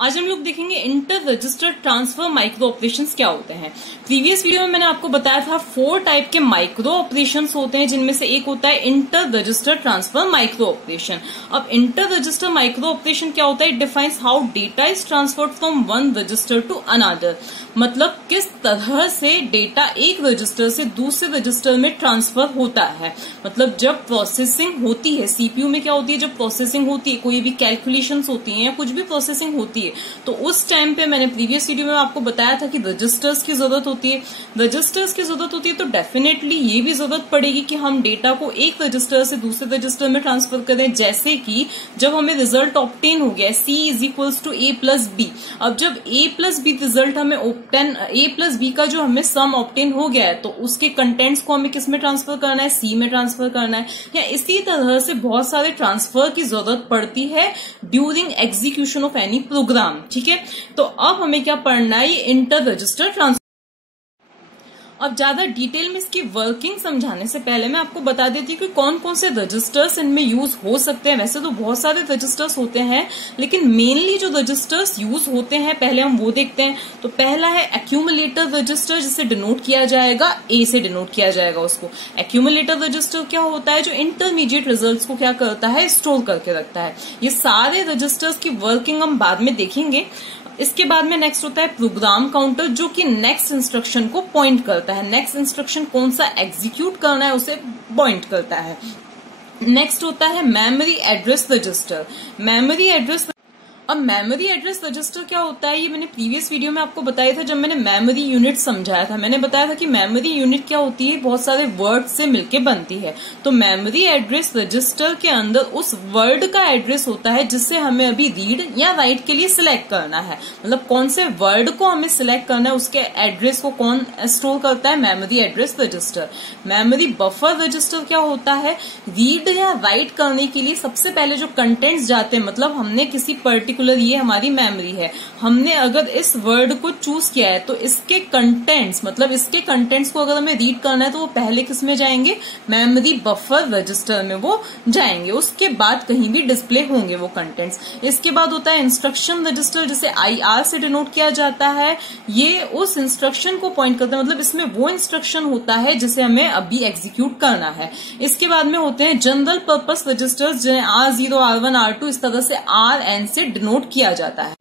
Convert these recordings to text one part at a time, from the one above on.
आज हम लोग देखेंगे inter register transfer micro operations क्या होते हैं। प्रीवियस वीडियो में मैंने आपको बताया था 4 टाइप के माइक्रो ऑपरेशंस होते हैं, जिनमें से एक होता है inter register transfer micro operation. अब इंटर रजिस्टर माइक्रो ऑपरेशन क्या होता है? It defines how data is transferred from one register to another. मतलब किस तरह से डेटा एक रजिस्टर से दूसरे रजिस्टर में ट्रांसफर होता है। मतलब जब प्रोसेसिंग होती है, सीपीयू में क्या होती है, जब प्रोसेसिंग होती है, कोई भी कैलकुलेशंस होती है या कुछ भी प्रोसेसिंग होती है, तो उस टाइम पे मैंने प्रीवियस वीडियो में आपको बताया था कि रजिस्टर्स की जरूरत होती है। रजिस्टर्स की जरूरत होती है तो डेफिनेटली ये भी जरूरत पड़ेगी कि हम डेटा को एक रजिस्टर से दूसरे रजिस्टर में ट्रांसफर करें। जैसे कि जब हमें रिजल्ट ऑब्टेन हो गया C is equals to A plus B, अब जब A प्लस B रिजल्ट हमें A प्लस B का जो हमें सम ऑब्टेन हो गया है, तो उसके कंटेंट्स को हमें किस में ट्रांसफर करना है? C में ट्रांसफर करना है। या इसी तरह से बहुत सारे ट्रांसफर की जरूरत पड़ती है during execution of any program. ठीक है, तो अब हमें क्या पढ़ना है? ये इंटर रजिस्टर ट्रांसफर। अब ज्यादा डिटेल में इसकी वर्किंग समझाने से पहले मैं आपको बता देती हूँ कि कौन कौन से रजिस्टर्स इनमें यूज हो सकते हैं। वैसे तो बहुत सारे रजिस्टर्स होते हैं, लेकिन मेनली जो रजिस्टर्स यूज होते हैं पहले हम वो देखते हैं। तो पहला है एक्यूमुलेटर रजिस्टर, जिसे डिनोट किया जाएगा A से डिनोट किया जाएगा उसको। एक्यूमुलेटर रजिस्टर क्या होता है? जो इंटरमीडिएट रिजल्ट्स को क्या करता है? स्टोर करके रखता है। ये सारे रजिस्टर्स की वर्किंग हम बाद में देखेंगे। इसके बाद में नेक्स्ट होता है प्रोग्राम काउंटर, जो कि नेक्स्ट इंस्ट्रक्शन को पॉइंट करता है। नेक्स्ट इंस्ट्रक्शन कौन सा एग्जीक्यूट करना है उसे पॉइंट करता है। नेक्स्ट होता है memory address register. Memory address अब मेमोरी एड्रेस रजिस्टर क्या होता है? ये मैंने प्रीवियस वीडियो में आपको बताया था, जब मैंने मेमोरी यूनिट समझाया था। मैंने बताया था कि मेमोरी यूनिट क्या होती है? बहुत सारे वर्ड से मिलके बनती है। तो मेमोरी एड्रेस रजिस्टर के अंदर उस वर्ड का एड्रेस होता है जिससे हमें अभी रीड या राइट के लिए सिलेक्ट करना है। मतलब कौन से वर्ड को हमें सिलेक्ट करना है, उसके एड्रेस को कौन स्टोर करता है? Memory address register. Memory buffer register क्या होता है? रीड या राइट करने के लिए सबसे पहले जो कंटेंट्स जाते हैं, मतलब हमने किसी पर्टिकुलर, ये हमारी मेमोरी है, हमने अगर इस वर्ड को चूज किया है तो इसके कंटेंट्स, मतलब इसके कंटेंट्स को अगर हमें रीड करना है तो वो पहले किस में जाएंगे? मेमोरी बफर रजिस्टर में वो जाएंगे। उसके बाद कहीं भी डिस्प्ले होंगे वो कंटेंट्स। इसके बाद होता है इंस्ट्रक्शन रजिस्टर, जिसे IR से डिनोट किया जाता है। ये उस इंस्ट्रक्शन को पॉइंट करता है, मतलब इसमें वो इंस्ट्रक्शन होता है जिसे हमें अभी एग्जीक्यूट करना है। इसके बाद में होते हैं जनरल पर्पस रजिस्टर्स, जिन्हें R0, R1, R2 इस तरह से RN से डिनोट किया जाता है।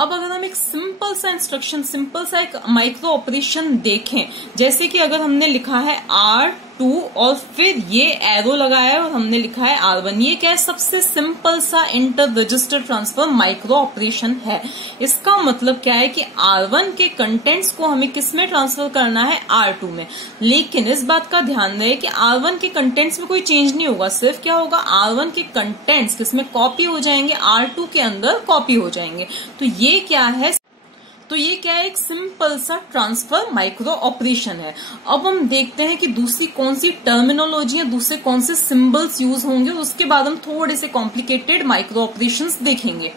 अब अगर हम एक सिंपल सा इंस्ट्रक्शन, सिंपल सा एक माइक्रो ऑपरेशन देखें, जैसे कि अगर हमने लिखा है R2 और फिर ये एरो लगाया है और हमने लिखा है R1, ये क्या है? सबसे सिंपल सा inter register transfer micro operation है। इसका मतलब क्या है कि R1 के कंटेंट्स को हमें किस में ट्रांसफर करना है? R2 में। लेकिन इस बात का ध्यान रहे कि R1 के कंटेंट्स में कोई चेंज नहीं होगा। सिर्फ क्या होगा? R1 के कंटेंट्स किसमें कॉपी हो जाएंगे? R2 के अंदर कॉपी हो जाएंगे। तो ये क्या है? तो ये क्या है? एक सिंपल सा ट्रांसफर माइक्रो ऑपरेशन है। अब हम देखते हैं कि दूसरी कौन सी टर्मिनोलॉजी या दूसरे कौन से सिंबल्स यूज होंगे, उसके बाद हम थोड़े से कॉम्प्लिकेटेड माइक्रो ऑपरेशंस देखेंगे।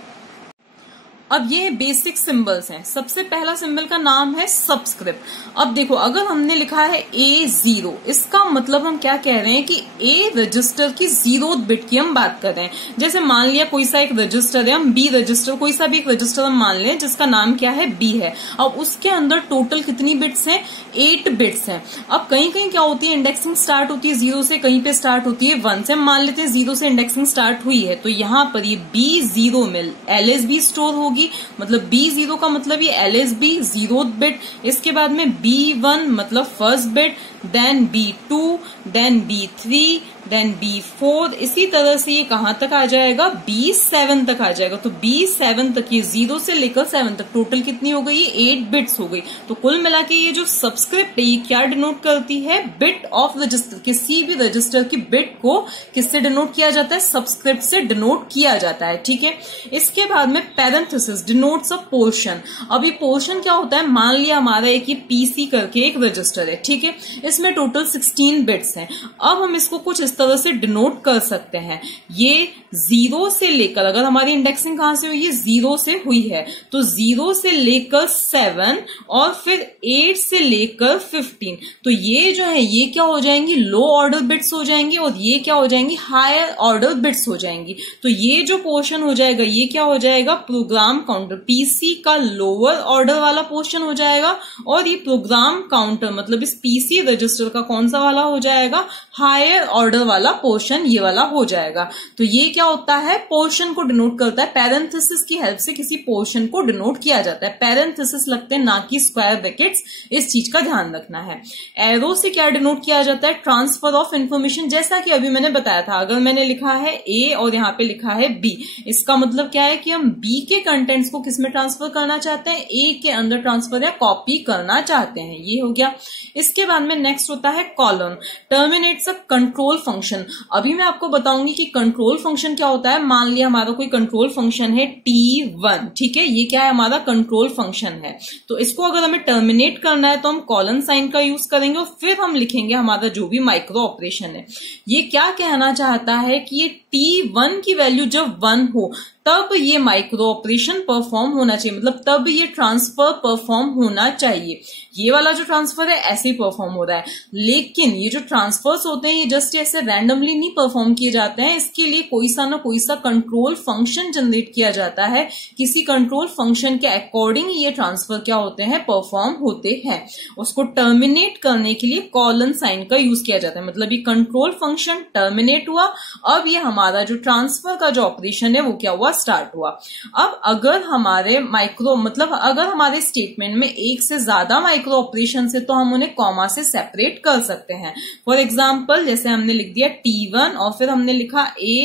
अब ये बेसिक सिंबल्स हैं। सबसे पहला सिंबल का नाम है सबस्क्रिप्ट। अब देखो, अगर हमने लिखा है A0, इसका मतलब हम क्या कह रहे हैं कि A रजिस्टर की 0th बिट की हम बात कर रहे हैं। जैसे मान लिया कोई सा एक रजिस्टर है, हम B रजिस्टर, कोई सा भी एक रजिस्टर हम मान लें जिसका नाम क्या है? B है। अब उसके अंदर टोटल कितनी बिट्स हैं? 8 बिट्स हैं। अब कहीं कहीं क्या होती है? इंडेक्सिंग स्टार्ट होती है 0 से, कहीं पे स्टार्ट होती है 1 से। हम मान लेते हैं 0 से इंडेक्सिंग स्टार्ट हुई है, तो यहाँ पर ये B0 में LSB स्टोर होगी। मतलब B0 का मतलब ये LSB 0th बिट। इसके बाद में B1 मतलब first bit, then B2, then B3, then B4। इसी तरह से ये कहां तक आ जाएगा? B7 तक आ जाएगा। तो B7 तक, ये 0 से लेकर 7 तक टोटल कितनी हो गई? 8 बिट्स हो गई। तो कुल मिला के ये जो सबस्क्रिप्ट है, ये क्या डिनोट करती है? Bit of register. किसी भी रजिस्टर की बिट को किससे डिनोट किया जाता है? सबस्क्रिप्ट से डिनोट किया जाता है। ठीक है, इसके बाद में पैरेंथेसिस डिनोट्स अ पोर्शन। अब ये पोर्शन क्या होता है? मान लिया हमारा एक ये PC करके एक रजिस्टर है, ठीक है, इसमें टोटल 16 बिट्स हैं। अब हम इसको कुछ इस तरह से डिनोट कर सकते हैं। ये 0 से लेकर, अगर हमारी इंडेक्सिंग कहां से हुई है, 0 से हुई है, तो 0 से लेकर 7 और फिर 8 से लेकर 15, तो ये जो है ये क्या हो जाएंगी, लो ऑर्डर बिट्स हो जाएंगी और ये क्या हो जाएंगी, हायर ऑर्डर बिट्स हो जाएंगी। तो ये जो पोर्शन हो जाएगा ये क्या हो जाएगा, प्रोग्राम काउंटर, पीसी का लोअर ऑर्डर वाला पोर्शन हो जाएगा, और ये प्रोग्राम काउंटर मतलब इस पीसी रजिस्टर का कौन सा वाला हो जाएगा, हायर ऑर्डर वाला पोर्शन ये वाला हो जाएगा। तो ये क्या होता है, पोर्शन को डिनोट करता है। पैरेंथेसिस की हेल्प से किसी पोर्शन को डिनोट किया जाता है, पैरेंथेसिस लगते हैं ना कि स्क्वायर ब्रैकेट्स, इस चीज का ध्यान रखना है। एरो से क्या डिनोट किया जाता है, ट्रांसफर ऑफ इंफॉर्मेशन, जैसा कि अभी मैंने बताया था। अगर मैंने लिखा है ए और यहाँ पे लिखा है बी, इसका मतलब क्या है कि हम बी के कंटेंट्स को किसमें ट्रांसफर करना चाहते हैं, ए के अंदर ट्रांसफर या कॉपी करना चाहते हैं, ये हो गया। इसके बाद में नेक्स्ट होता है कॉलन, टर्मिनेट्स अ कंट्रोल फंक्शन। अभी मैं आपको बताऊंगी कि कंट्रोल फंक्शन क्या होता है। मान लिया हमारा कोई कंट्रोल फंक्शन है T1, ठीक है, ये क्या है, हमारा कंट्रोल फंक्शन है। तो इसको अगर हमें टर्मिनेट करना है तो हम कॉलन साइन का यूज करेंगे और फिर हम लिखेंगे हमारा जो भी माइक्रो ऑपरेशन है। ये क्या कहना चाहता है कि ये T1 की वैल्यू जब 1 हो तब ये माइक्रो ऑपरेशन परफॉर्म होना चाहिए, मतलब तब ये ट्रांसफर परफॉर्म होना चाहिए। ये वाला जो ट्रांसफर है ऐसे ही परफॉर्म हो रहा है, लेकिन ये जो ट्रांसफर्स होते हैं ये जस्ट ऐसे रैंडमली नहीं परफॉर्म किए जाते हैं। इसके लिए कोई सा ना कोई सा कंट्रोल फंक्शन जनरेट किया जाता है, किसी कंट्रोल फंक्शन के अकॉर्डिंग ये ट्रांसफर क्या होते हैं, परफॉर्म होते हैं। उसको टर्मिनेट करने के लिए कॉलन साइन का यूज किया जाता है, मतलब ये कंट्रोल फंक्शन टर्मिनेट हुआ, अब ये हमारा जो ट्रांसफर का जो ऑपरेशन है वो क्या हुआ, स्टार्ट हुआ। अब अगर हमारे अगर हमारे स्टेटमेंट में एक से ज्यादा माइक्रो ऑपरेशन है तो हम उन्हें कॉमा से सेपरेट कर सकते हैं। फॉर एग्जांपल जैसे हमने लिख दिया T1 और फिर हमने लिखा A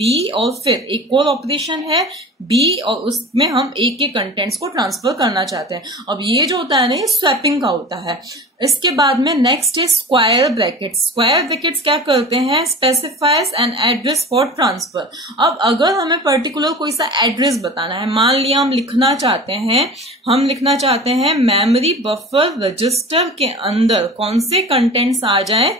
B और फिर एक और ऑपरेशन है B और उसमें हम A के कंटेंट्स को ट्रांसफर करना चाहते हैं। अब ये जो होता है ना ये स्वैपिंग का होता है। इसके बाद में नेक्स्ट है स्क्वायर ब्रैकेट्स। स्क्वायर ब्रैकेट्स क्या करते हैं, specifies an address for transfer. अब अगर हमें पर्टिकुलर कोई सा एड्रेस बताना है, मान लिया हम लिखना चाहते हैं मेमोरी बफर रजिस्टर के अंदर कौन से कंटेंट्स आ जाएं,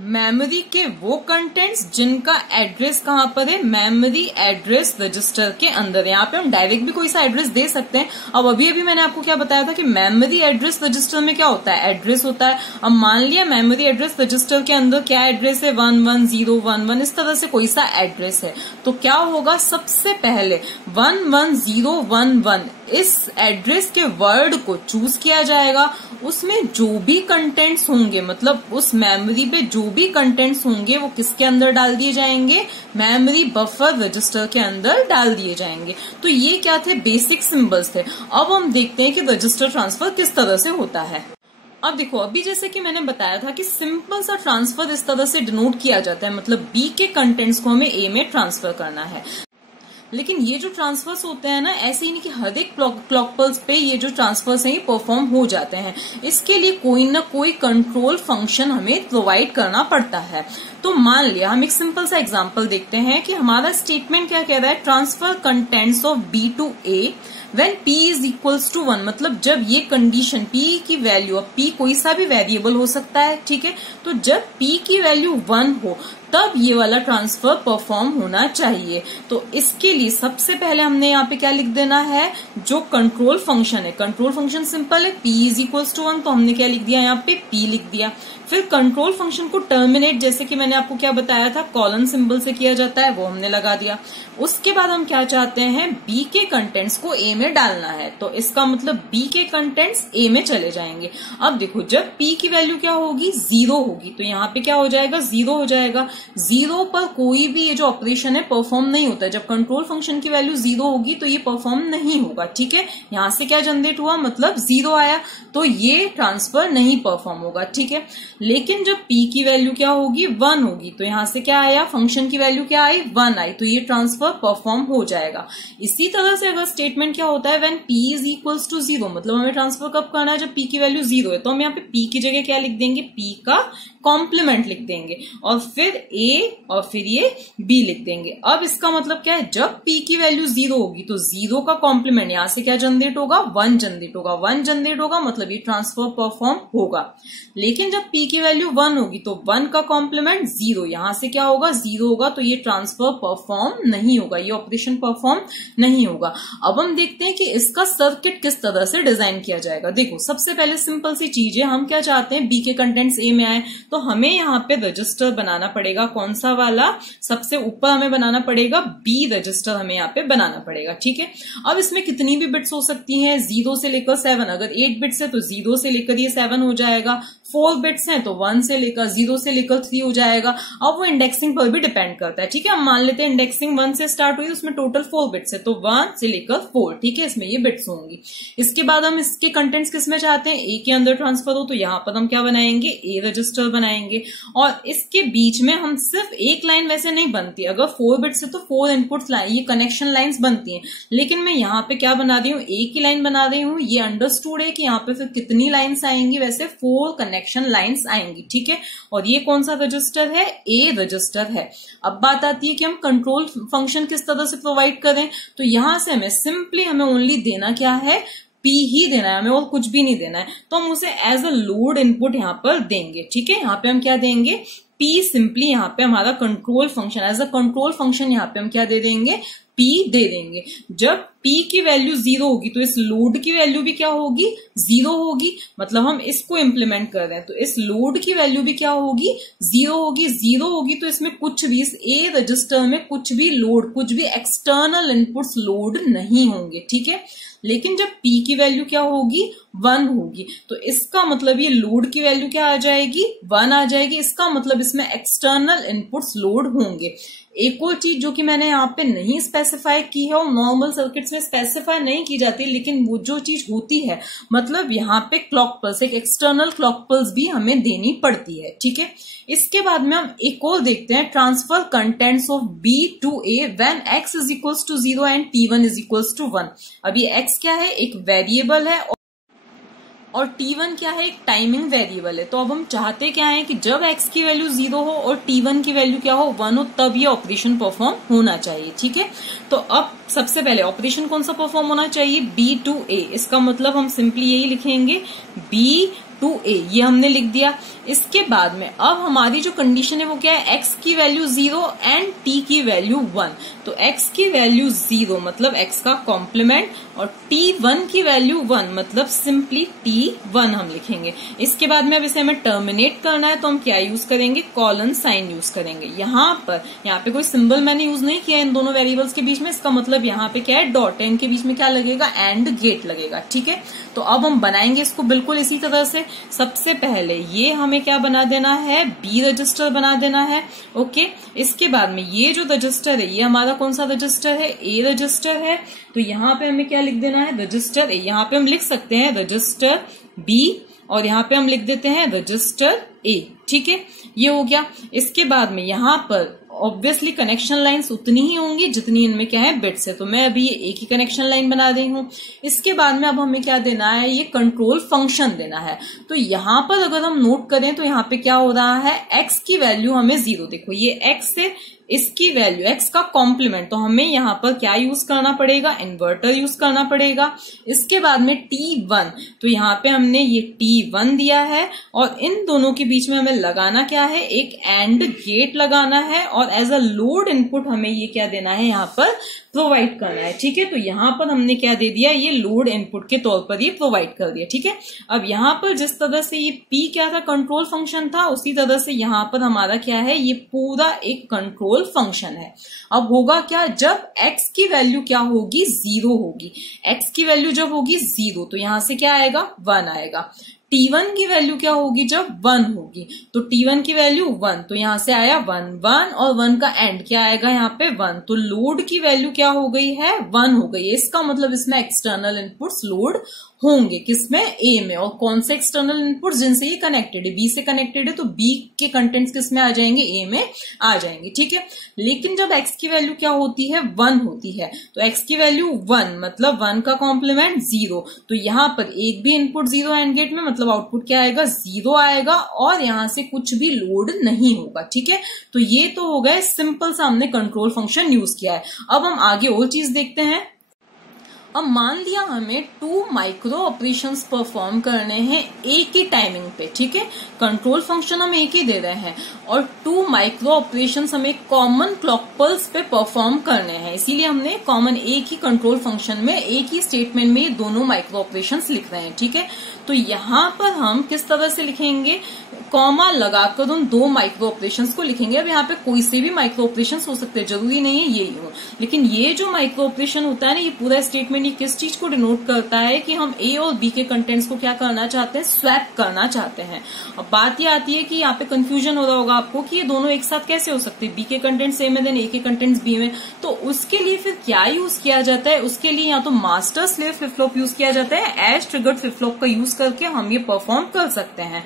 मेमोरी के वो कंटेंट्स जिनका एड्रेस कहां पर है, मेमोरी एड्रेस रजिस्टर के अंदर। यहाँ पे हम डायरेक्ट भी कोई सा एड्रेस दे सकते हैं। अब अभी मैंने आपको क्या बताया था कि मेमोरी एड्रेस रजिस्टर में क्या होता है, एड्रेस होता है। अब मान लिया मेमोरी एड्रेस रजिस्टर के अंदर क्या एड्रेस है, 11011, इस तरह से कोई सा एड्रेस है, तो क्या होगा, सबसे पहले 11011 इस एड्रेस के वर्ड को चूज किया जाएगा। उसमें जो भी कंटेंट्स होंगे, मतलब उस मेमोरी पे जो भी कंटेंट्स होंगे वो किसके अंदर डाल दिए जाएंगे, मेमोरी बफर रजिस्टर के अंदर डाल दिए जाएंगे। तो ये क्या थे, बेसिक सिंबल्स थे। अब हम देखते हैं कि रजिस्टर ट्रांसफर किस तरह से होता है। अब देखो, अभी जैसे कि मैंने बताया था कि सिंपल सा ट्रांसफर इस तरह से डिनोट किया जाता है, मतलब बी के कंटेंट्स को हमें ए में ट्रांसफर करना है। लेकिन ये जो ट्रांसफर्स होते हैं ना, ऐसे ही नहीं कि हर एक क्लॉक पल्स पे ये जो ट्रांसफर्स हैं ये परफॉर्म हो जाते हैं। इसके लिए कोई ना कोई कंट्रोल फंक्शन हमें प्रोवाइड करना पड़ता है। तो मान लिया हम एक सिंपल सा एग्जांपल देखते हैं कि हमारा स्टेटमेंट क्या कह रहा है, transfer contents of B to A when p is equals to 1, मतलब जब ये कंडीशन p की वैल्यू, अब p कोई सा भी वेरिएबल हो सकता है, ठीक है, तो जब p की वैल्यू 1 हो तब ये वाला ट्रांसफर परफॉर्म होना चाहिए। तो इसके लिए सबसे पहले हमने यहाँ पे क्या लिख देना है, जो कंट्रोल फंक्शन है, कंट्रोल फंक्शन सिंपल है, p इज इक्वल्स टू 1, तो हमने क्या लिख दिया, यहाँ पे p लिख दिया। फिर कंट्रोल फंक्शन को टर्मिनेट, जैसे कि मैंने आपको क्या बताया था, कॉलन सिंबल से किया जाता है, वो हमने लगा दिया। उसके बाद हम क्या चाहते हैं, b के कंटेंट्स को a में डालना है, तो इसका मतलब b के कंटेंट्स a में चले जाएंगे। अब देखो, जब p की वैल्यू क्या होगी, 0 होगी, तो यहाँ पे क्या हो जाएगा, 0 हो जाएगा। 0 पर कोई भी ये जो ऑपरेशन है परफॉर्म नहीं होता है। जब कंट्रोल फंक्शन की वैल्यू 0 होगी तो ये परफॉर्म नहीं होगा, ठीक है। यहाँ से क्या जनरेट हुआ, मतलब 0 आया, तो ये ट्रांसफर नहीं परफॉर्म होगा, ठीक है। लेकिन जब p की वैल्यू क्या होगी, 1 होगी, तो यहाँ से क्या आया, फंक्शन की वैल्यू क्या आई, 1 आई, तो ये ट्रांसफर परफॉर्म हो जाएगा। इसी तरह से अगर स्टेटमेंट क्या होता है, when p is equals to 0, मतलब हमें ट्रांसफर कब करना है, जब p की वैल्यू 0 है, तो हम यहाँ पे p की जगह क्या लिख देंगे, p का कॉम्प्लीमेंट लिख देंगे और फिर ए और फिर ये बी लिख देंगे। अब इसका मतलब क्या है, जब p की वैल्यू 0 होगी तो 0 का कॉम्प्लीमेंट यहां से क्या जनरेट होगा, 1 जनरेट होगा। 1 जनरेट होगा मतलब ये ट्रांसफर परफॉर्म होगा। लेकिन जब p की वैल्यू 1 होगी तो 1 का कॉम्प्लीमेंट 0, यहां से क्या होगा, 0 होगा, तो ये ट्रांसफर परफॉर्म नहीं होगा, ये ऑपरेशन परफॉर्म नहीं होगा। अब हम देखते हैं कि इसका सर्किट किस तरह से डिजाइन किया जाएगा। देखो सबसे पहले सिंपल सी चीज है, हम क्या चाहते हैं, बी के कंटेंट्स ए में आए, तो हमें यहाँ पे रजिस्टर बनाना पड़ेगा। कौन सा वाला, सबसे ऊपर हमें बनाना पड़ेगा बी रजिस्टर, हमें यहाँ पे बनाना पड़ेगा। ठीक है, अब इसमें कितनी भी बिट्स हो सकती हैं, 0 से लेकर 7। अगर 8 बिट्स है तो 0 से लेकर ये 7 हो जाएगा। 4 बिट्स हैं तो 1 से लेकर 0 से लेकर 3 हो जाएगा। अब वो इंडेक्सिंग पर भी डिपेंड करता है। ठीक है, हम मान लेते हैं इंडेक्सिंग 1 से स्टार्ट हुई, उसमें टोटल 4 बिट्स है, तो 1 से लेकर 4। ठीक है, इसमें ये बिट्स होंगी। इसके बाद हम इसके कंटेंट्स किसमें चाहते हैं, ए के अंदर ट्रांसफर हो, तो यहाँ पर हम क्या बनाएंगे, ए रजिस्टर बनाएंगे। और इसके बीच में हम सिर्फ एक लाइन वैसे नहीं बनती, अगर 4 बिट्स है तो 4 इनपुट्स लाइन, ये कनेक्शन लाइन्स बनती हैं। लेकिन मैं यहाँ पे क्या बना रही हूँ, ए की लाइन बना रही हूँ। ये अंडरस्टूड है कि यहाँ पे फिर कितनी लाइन्स आएंगी, वैसे 4 कनेक्शन लाइन्स आएंगी। ठीक है, और ये कौन सा रजिस्टर है, ए रजिस्टर है। अब बात आती है कि हम कंट्रोल फंक्शन किस तरह से प्रोवाइड करें, तो यहां से हमें सिंपली हमें ओनली देना क्या है, P ही देना है हमें, और कुछ भी नहीं देना है। तो हम उसे एज अ लोड इनपुट यहां पर देंगे। ठीक है, यहाँ पे हम क्या देंगे, P सिंपली यहाँ पे हमारा control function, as a control function यहाँ पे हम क्या दे देंगे, P दे देंगे। जब P की वैल्यू 0 होगी तो इस लोड की वैल्यू भी क्या होगी, 0 होगी। मतलब हम इसको इंप्लीमेंट कर रहे हैं तो इस लोड की वैल्यू भी क्या होगी, 0 होगी। 0 होगी तो इसमें कुछ भी, इस ए रजिस्टर में कुछ भी लोड, कुछ भी एक्सटर्नल इनपुट्स लोड नहीं होंगे। ठीक है, लेकिन जब P की वैल्यू क्या होगी, 1 होगी, तो इसका मतलब ये लोड की वैल्यू क्या आ जाएगी, 1 आ जाएगी। इसका मतलब इसमें एक्सटर्नल इनपुट्स लोड होंगे। एक और चीज जो कि मैंने यहाँ पे नहीं स्पेसिफाई की है, और नॉर्मल सर्किट्स में स्पेसिफाई नहीं की जाती, लेकिन वो जो चीज होती है, मतलब यहाँ पे क्लॉक पल्स, एक एक्सटर्नल क्लॉक पल्स भी हमें देनी पड़ती है। ठीक है, इसके बाद में हम एक और देखते हैं, transfer contents of B to A when x is equals to 0 and T1 is equals to 1। अब ये x क्या है, एक वेरिएबल है, और T1 क्या है, एक टाइमिंग वेरिएबल है। तो अब हम चाहते क्या है कि जब x की वैल्यू 0 हो और T1 की वैल्यू क्या हो, 1 हो, तब ये ऑपरेशन परफॉर्म होना चाहिए। ठीक है, तो अब सबसे पहले ऑपरेशन कौन सा परफॉर्म होना चाहिए, B to A। इसका मतलब हम सिंपली यही लिखेंगे, B to A, ये हमने लिख दिया। इसके बाद में अब हमारी जो कंडीशन है वो क्या है, x की वैल्यू 0 एंड t की वैल्यू 1। तो x की वैल्यू 0 मतलब x का कॉम्प्लीमेंट, और t1 की वैल्यू 1 मतलब सिंपली t1 हम लिखेंगे। इसके बाद में अब इसे हमें टर्मिनेट करना है, तो हम क्या यूज करेंगे, कॉलन साइन यूज करेंगे। यहाँ पे कोई सिंबल मैंने यूज नहीं किया इन दोनों वेरिएबल्स के बीच में, इसका मतलब यहाँ पे क्या है, डॉट है, इनके बीच में क्या लगेगा, एंड गेट लगेगा। ठीक है, तो अब हम बनाएंगे इसको बिल्कुल इसी तरह से। सबसे पहले ये हमें क्या बना देना है, बी रजिस्टर बना देना है। ओके, इसके बाद में ये जो रजिस्टर है, ये हमारा कौन सा रजिस्टर है, ए रजिस्टर है। तो यहाँ पे हमें क्या लिख देना है, रजिस्टर ए। यहाँ पे हम लिख सकते हैं रजिस्टर बी, और यहाँ पे हम लिख देते हैं रजिस्टर ए। ठीक है, ये हो गया। इसके बाद में यहाँ पर ऑब्वियसली कनेक्शन लाइंस उतनी ही होंगी जितनी इनमें क्या है, बिट्स है। तो मैं अभी ये एक ही कनेक्शन लाइन बना रही हूँ। इसके बाद में अब हमें क्या देना है, ये कंट्रोल फंक्शन देना है। तो यहाँ पर अगर हम नोट करें तो यहाँ पे क्या हो रहा है, x की वैल्यू हमें 0, देखो ये x है, इसकी वैल्यू x का कॉम्प्लीमेंट, तो हमें यहाँ पर क्या यूज करना पड़ेगा, इन्वर्टर यूज करना पड़ेगा। इसके बाद में T1, तो यहाँ पे हमने ये T1 दिया है, और इन दोनों के बीच में हमें लगाना क्या है, एक एंड गेट लगाना है, और एज अ लोड इनपुट हमें ये क्या देना है, यहाँ पर प्रोवाइड करना है। ठीक है, तो यहाँ पर हमने क्या दे दिया, ये लोड इनपुट के तौर पर ये प्रोवाइड कर दिया। ठीक है, अब यहाँ पर जिस तरह से ये P क्या था, कंट्रोल फंक्शन था, उसी तरह से यहाँ पर हमारा क्या है, ये पूरा एक कंट्रोल फंक्शन है। अब होगा क्या, जब x की वैल्यू क्या होगी, 0 होगी। x की वैल्यू जब होगी 0 तो यहां से क्या आएगा, 1 आएगा। T1 की वैल्यू क्या होगी, जब 1 होगी, तो T1 की वैल्यू 1, तो यहां से आया 1, 1 और 1 का एंड क्या आएगा, यहाँ पे 1। तो लोड की वैल्यू क्या हो गई है, 1 हो गई है। इसका मतलब इसमें एक्सटर्नल इनपुट्स लोड होंगे, किसमें, ए में। और कौन से एक्सटर्नल इनपुट, जिनसे ये कनेक्टेड है, बी से कनेक्टेड है, तो बी के कंटेंट्स किसमें आ जाएंगे, ए में आ जाएंगे। ठीक है, लेकिन जब x की वैल्यू क्या होती है, 1 होती है, तो x की वैल्यू 1 मतलब 1 का कॉम्प्लीमेंट 0, तो यहाँ पर एक भी इनपुट 0 एंड गेट में, मतलब मतलब आउटपुट क्या आएगा, 0 आएगा और यहां से कुछ भी लोड नहीं होगा। ठीक है, तो ये तो हो गए सिंपल सा हमने कंट्रोल फंक्शन यूज किया है। अब हम आगे और चीज देखते हैं। अब मान लिया हमें 2 माइक्रो ऑपरेशंस परफॉर्म करने हैं एक ही टाइमिंग पे। ठीक है, कंट्रोल फंक्शन हम एक ही दे रहे हैं और 2 माइक्रो ऑपरेशंस हमें कॉमन क्लॉक पल्स पे परफॉर्म करने हैं, इसीलिए हमने कॉमन एक ही कंट्रोल फंक्शन में एक ही स्टेटमेंट में ये दोनों माइक्रो ऑपरेशंस लिख रहे हैं। ठीक है, तो यहां पर हम किस तरह से लिखेंगे, कॉमा लगाकर उन 2 माइक्रो ऑपरेशंस को लिखेंगे। अब यहाँ पे कोई से भी माइक्रो ऑपरेशंस हो सकते हैं, जरूरी नहीं है यही हो, लेकिन ये जो माइक्रो ऑपरेशन होता है ना, ये पूरा स्टेटमेंट ये किस चीज को डिनोट करता है कि हम ए और बी के कंटेंट्स को क्या करना चाहते हैं, स्वैप करना चाहते हैं। अब बात ये आती है कि यहाँ पे कंफ्यूजन हो रहा होगा आपको कि ये दोनों एक साथ कैसे हो सकते हैं, बी के कंटेंट सेम है देन ए के कंटेंट्स बी में, तो उसके लिए फिर क्या यूज किया जाता है, उसके लिए या तो master slave flip flop use किया जाता है, एज ट्रिगर्ड फ्लिप फ्लॉप का यूज करके हम ये परफॉर्म कर सकते हैं।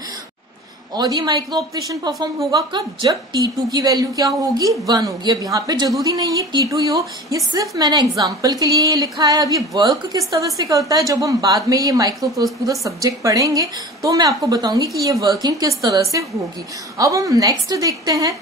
और ये माइक्रो ऑपरेशन परफॉर्म होगा कब, जब T2 की वैल्यू क्या होगी, 1 होगी। अब यहाँ पे जरूरी नहीं है T2 ही हो, ये सिर्फ मैंने एग्जांपल के लिए ये लिखा है। अब ये वर्क किस तरह से करता है, जब हम बाद में ये माइक्रो पूरा सब्जेक्ट पढ़ेंगे तो मैं आपको बताऊंगी कि ये वर्किंग किस तरह से होगी। अब हम नेक्स्ट देखते हैं।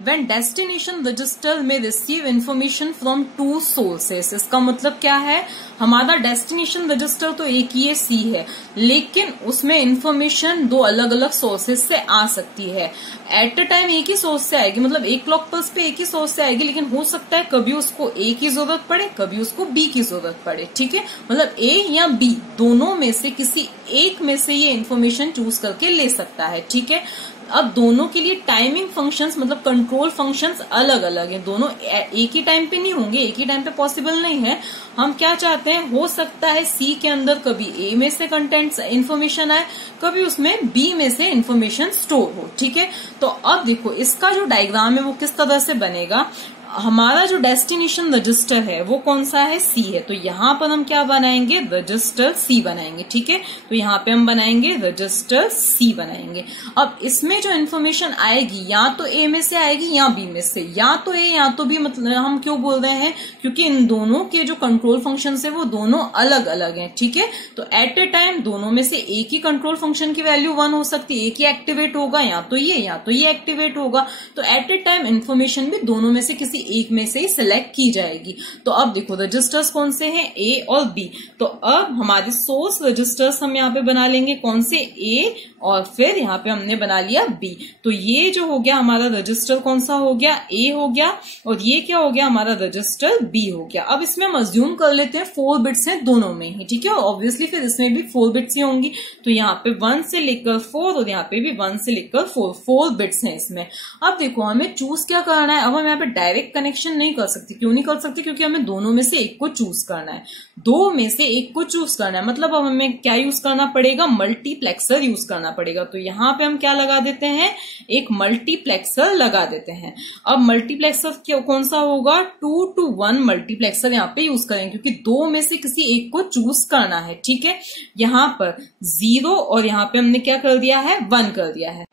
When destination register may receive information from 2 sources, इसका मतलब क्या है, हमारा डेस्टिनेशन रजिस्टर तो एक ही C है, लेकिन उसमें इंफॉर्मेशन 2 अलग अलग सोर्सेस से आ सकती है। एट अ टाइम एक ही सोर्स से आएगी, मतलब एक क्लॉक पल्स पे एक ही सोर्स से आएगी, लेकिन हो सकता है कभी उसको A की जरूरत पड़े, कभी उसको B की जरूरत पड़े। ठीक है, मतलब A या B दोनों में से किसी एक में से ये इन्फॉर्मेशन चूज करके ले सकता है। ठीक है, अब दोनों के लिए टाइमिंग फंक्शंस मतलब कंट्रोल फंक्शंस अलग अलग हैं, दोनों एक ही टाइम पे नहीं होंगे, एक ही टाइम पे पॉसिबल नहीं है। हम क्या चाहते हैं, हो सकता है सी के अंदर कभी ए में से कंटेंट इन्फॉर्मेशन आए, कभी उसमें बी में से इन्फॉर्मेशन स्टोर हो। ठीक है, तो अब देखो इसका जो डायग्राम है वो किस तरह से बनेगा। हमारा जो डेस्टिनेशन रजिस्टर है वो कौन सा है, सी है, तो यहाँ पर हम क्या बनाएंगे, रजिस्टर सी बनाएंगे। ठीक है, तो यहाँ पे हम बनाएंगे रजिस्टर सी बनाएंगे। अब इसमें जो इन्फॉर्मेशन आएगी या तो ए में से आएगी या बी में से, या तो ए या तो बी, मतलब हम क्यों बोल रहे हैं, क्योंकि इन दोनों के जो कंट्रोल फंक्शन है वो दोनों अलग अलग हैं। ठीक है, तो एट ए टाइम दोनों में से एक ही कंट्रोल फंक्शन की वैल्यू 1 हो सकती है, एक ही एक्टिवेट होगा, या तो ये एक्टिवेट होगा, तो एट ए टाइम इन्फॉर्मेशन भी दोनों में से किसी एक में से ही सिलेक्ट की जाएगी। तो अब देखो रजिस्टर्स कौन से हैं, ए और बी, तो अब हमारे सोर्स रजिस्टर्स हम यहाँ पे बना लेंगे कौन से, ए, और फिर यहाँ पे हमने बना लिया बी। तो ये जो हो गया हमारा रजिस्टर कौन सा हो गया, ए हो गया, और ये क्या हो गया हमारा रजिस्टर बी हो गया। अब इसमें हम अज्यूम कर लेते हैं 4 बिट्स हैं दोनों में ही। ठीक है, ऑब्वियसली फिर इसमें भी 4 बिट्स ही होंगी, तो यहाँ पे 1 से लेकर 4 और यहाँ पे भी 1 से लेकर 4 बिट्स हैं इसमें। अब देखो हमें चूज क्या करना है, अब हम यहाँ पे डायरेक्ट कनेक्शन नहीं कर सकते। क्यों नहीं कर सकते, क्योंकि हमें दोनों में से एक को चूज करना है, 2 में से एक को चूज करना है, मतलब अब हमें क्या यूज करना पड़ेगा, मल्टीप्लेक्सर यूज करना पड़ेगा। तो यहाँ पे हम क्या लगा देते हैं, एक मल्टीप्लेक्सर लगा देते हैं। अब मल्टीप्लेक्सर कौन सा होगा, 2 to 1 मल्टीप्लेक्सर यहाँ पे यूज करेंगे, क्योंकि 2 में से किसी एक को चूज करना है। ठीक है, यहाँ पर 0 और यहाँ पे हमने क्या कर दिया है, 1 कर दिया है।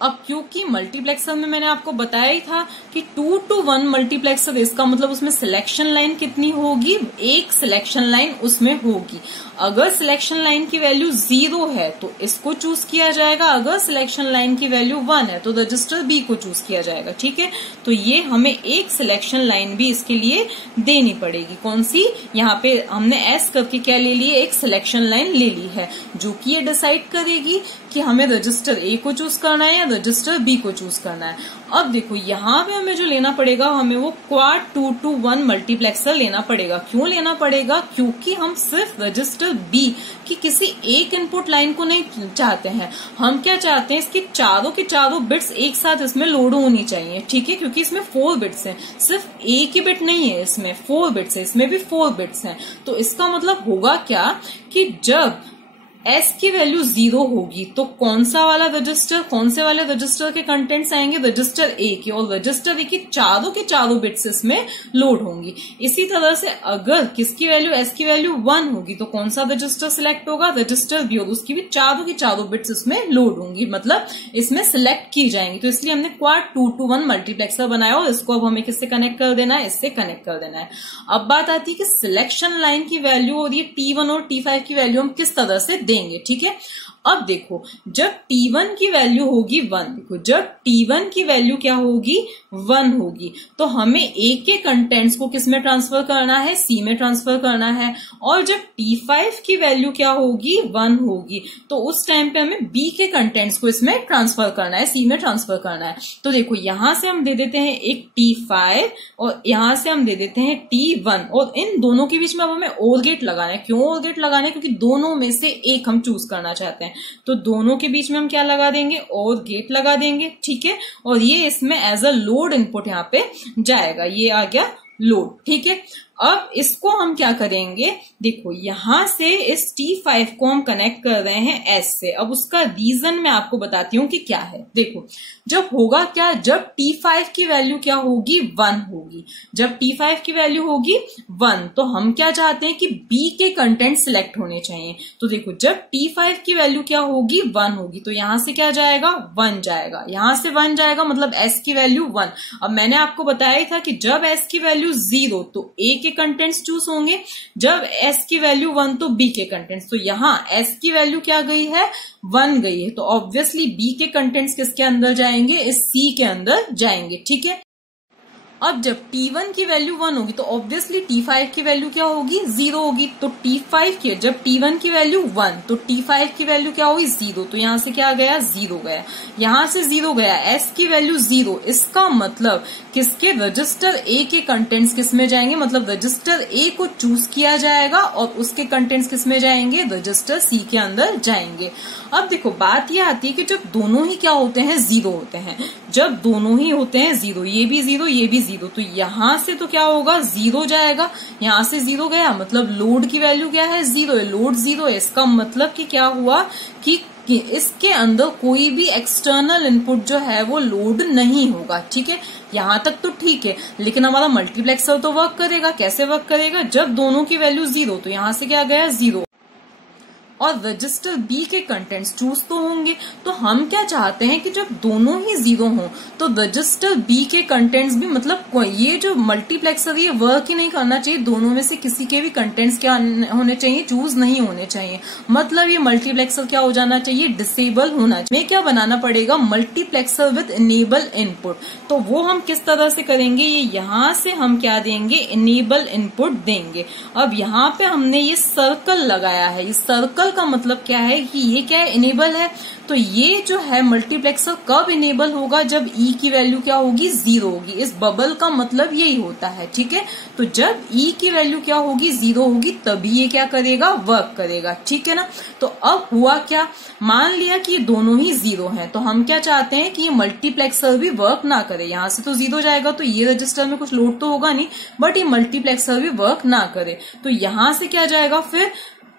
अब क्योंकि मल्टीप्लेक्सर में मैंने आपको बताया ही था कि 2 to 1 मल्टीप्लेक्सर, इसका मतलब उसमें सिलेक्शन लाइन कितनी होगी, एक सिलेक्शन लाइन उसमें होगी। अगर सिलेक्शन लाइन की वैल्यू 0 है तो इसको चूज किया जाएगा, अगर सिलेक्शन लाइन की वैल्यू 1 है तो रजिस्टर बी को चूज किया जाएगा। ठीक है, तो ये हमें एक सिलेक्शन लाइन भी इसके लिए देनी पड़ेगी। कौन सी, यहाँ पे हमने एस करके क्या ले ली है, एक सिलेक्शन लाइन ले ली है, जो कि ये डिसाइड करेगी कि हमें रजिस्टर ए को चूज करना है या रजिस्टर बी को चूज करना है। अब देखो यहाँ पे हमें जो लेना पड़ेगा, हमें वो क्वाड 2 to 1 मल्टीप्लेक्सर लेना पड़ेगा। क्यों लेना पड़ेगा, क्योंकि हम सिर्फ रजिस्टर बी की किसी एक इनपुट लाइन को नहीं चाहते हैं, हम क्या चाहते हैं, इसके चारों के चारों बिट्स एक साथ इसमें लोड होनी चाहिए। ठीक है, क्योंकि इसमें 4 बिट्स हैं, सिर्फ एक ही बिट नहीं है, इसमें 4 बिट्स है, इसमें भी 4 बिट्स हैं। तो इसका मतलब होगा क्या कि जब S की वैल्यू 0 होगी तो कौन सा वाला रजिस्टर, कौन से वाले रजिस्टर के कंटेंट्स आएंगे, रजिस्टर ए के, और रजिस्टर ए की के चारों बिट्स इसमें लोड होंगी। इसी तरह से अगर किसकी वैल्यू, S की वैल्यू 1 होगी तो कौन सा रजिस्टर सिलेक्ट होगा, रजिस्टर बी, और उसकी भी की चारों बिट्स इसमें लोड होंगी, मतलब इसमें सिलेक्ट की जाएंगी। तो इसलिए हमने क्वाड 2 to 1 मल्टीप्लेक्सर बनाया और इसको अब हमें किससे कनेक्ट कर देना है, इससे कनेक्ट कर देना है। अब बात आती है कि सिलेक्शन लाइन की वैल्यू और ये T1 और T5 की वैल्यू हम किस तरह से देंगे। ठीक है, अब देखो जब T1 की वैल्यू होगी 1, देखो जब T1 की वैल्यू क्या होगी 1 होगी, तो हमें A के कंटेंट्स को किस में ट्रांसफर करना है, C में ट्रांसफर करना है। और जब T5 की वैल्यू क्या होगी 1 होगी, तो उस टाइम पे हमें B के कंटेंट्स को इसमें ट्रांसफर करना है, C में ट्रांसफर करना है। तो देखो यहां से हम दे देते हैं एक T5 और यहां से हम दे देते हैं T1, और इन दोनों के बीच में अब हमें OR गेट लगाना है। क्यों OR गेट लगाना है, क्योंकि दोनों में से एक हम चूज करना चाहते हैं, तो दोनों के बीच में हम क्या लगा देंगे, OR गेट लगा देंगे, ठीक है। और ये इसमें एज अ लोड इनपुट यहाँ पे जाएगा, ये आ गया लोड, ठीक है। अब इसको हम क्या करेंगे, देखो यहां से इस T5 को हम कनेक्ट कर रहे हैं S से। अब उसका रीजन मैं आपको बताती हूँ कि क्या है। देखो जब होगा क्या, जब T5 की वैल्यू क्या होगी 1 होगी, जब T5 की वैल्यू होगी 1, तो हम क्या चाहते हैं कि B के कंटेंट सिलेक्ट होने चाहिए। तो देखो जब T5 की वैल्यू क्या होगी 1 होगी, तो यहां से क्या जाएगा 1 जाएगा, यहां से 1 जाएगा, मतलब S की वैल्यू 1। अब मैंने आपको बताया था कि जब S की वैल्यू 0 तो A के कंटेंट्स चूज होंगे, जब S की वैल्यू 1 तो B के कंटेंट्स। तो यहाँ S की वैल्यू क्या गई है 1 गई है, तो ऑब्वियसली B के कंटेंट्स किसके अंदर जाएंगे, इस C के अंदर जाएंगे, ठीक है। अब जब T1 की वैल्यू 1 होगी तो ऑब्वियसली T5 की वैल्यू क्या होगी 0 होगी। तो T5 की जब T1 की वैल्यू 1 तो T5 की वैल्यू क्या होगी 0, तो यहां से क्या गया 0 गया, यहां से 0 गया, S की वैल्यू 0। इसका मतलब किसके रजिस्टर A के कंटेंट्स किस में जाएंगे, मतलब रजिस्टर A को चूज किया जाएगा और उसके कंटेंट्स किस में जाएंगे, रजिस्टर C के अंदर जाएंगे। अब देखो बात यह आती है कि जब दोनों ही क्या होते हैं 0 होते हैं, जब दोनों ही होते हैं 0, ये भी 0 ये भी 0, तो यहां से तो क्या होगा 0 जाएगा, यहां से 0 गया, मतलब लोड की वैल्यू क्या है 0 है, लोड 0 है। इसका मतलब कि क्या हुआ कि इसके अंदर कोई भी एक्सटर्नल इनपुट जो है वो लोड नहीं होगा, ठीक है। यहां तक तो ठीक है, लेकिन हमारा मल्टीप्लेक्सर तो वर्क करेगा। कैसे वर्क करेगा, जब दोनों की वैल्यू 0 तो यहां से क्या गया 0, और रजिस्टर B के कंटेंट्स चूज तो होंगे। तो हम क्या चाहते हैं कि जब दोनों ही 0 हों तो रजिस्टर B के कंटेंट्स भी, मतलब ये जो मल्टीप्लेक्सर ये वर्क ही नहीं करना चाहिए, दोनों में से किसी के भी कंटेंट्स क्या होने चाहिए, चूज नहीं होने चाहिए। मतलब ये मल्टीप्लेक्सर क्या हो जाना चाहिए, डिसेबल होना चाहिए। हमें क्या बनाना पड़ेगा, मल्टीप्लेक्सर विद इनेबल इनपुट। तो वो हम किस तरह से करेंगे, ये यहां से हम क्या देंगे, इनेबल इनपुट देंगे। अब यहाँ पे हमने ये सर्कल लगाया है, ये सर्कल का मतलब क्या है कि ये क्या है, इनेबल है। तो ये जो है मल्टीप्लेक्सर कब इनेबल होगा, जब E की वैल्यू क्या होगी 0 होगी। इस बबल का मतलब यही होता है, ठीक है। तो जब E की वैल्यू क्या होगी 0 होगी तभी ये क्या करेगा, वर्क करेगा, ठीक है ना। तो अब हुआ क्या, मान लिया कि ये दोनों ही 0 हैं, तो हम क्या चाहते हैं कि ये मल्टीप्लेक्सर भी वर्क ना करे। यहां से तो 0 जाएगा तो ये रजिस्टर में कुछ लोड तो होगा नहीं, बट ये मल्टीप्लेक्सर भी वर्क ना करे। तो यहां से क्या जाएगा, फिर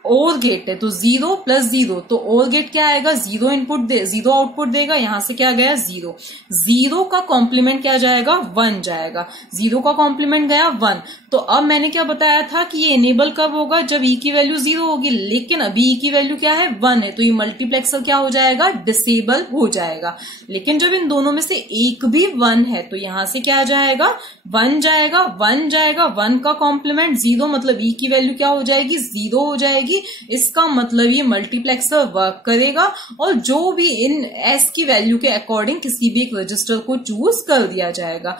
OR गेट है तो 0 + 0, तो OR गेट क्या आएगा 0 इनपुट दे 0 आउटपुट देगा। यहां से क्या गया 0, 0 का कॉम्प्लीमेंट क्या जाएगा 1 जाएगा, 0 का कॉम्प्लीमेंट गया 1। तो अब मैंने क्या बताया था कि ये इनेबल कब होगा, जब E की वैल्यू 0 होगी, लेकिन अभी E की वैल्यू क्या है 1 है, तो ये मल्टीप्लेक्सर क्या हो जाएगा, डिसेबल हो जाएगा। लेकिन जब इन दोनों में से एक भी 1 है तो यहां से क्या जाएगा 1 जाएगा, 1 जाएगा, 1 का कॉम्प्लीमेंट 0, मतलब E की वैल्यू क्या हो जाएगी 0 हो जाएगी। इसका मतलब ये मल्टीप्लेक्सर वर्क करेगा और जो भी इन S की वैल्यू के अकॉर्डिंग किसी भी एक रजिस्टर को चूज कर दिया जाएगा।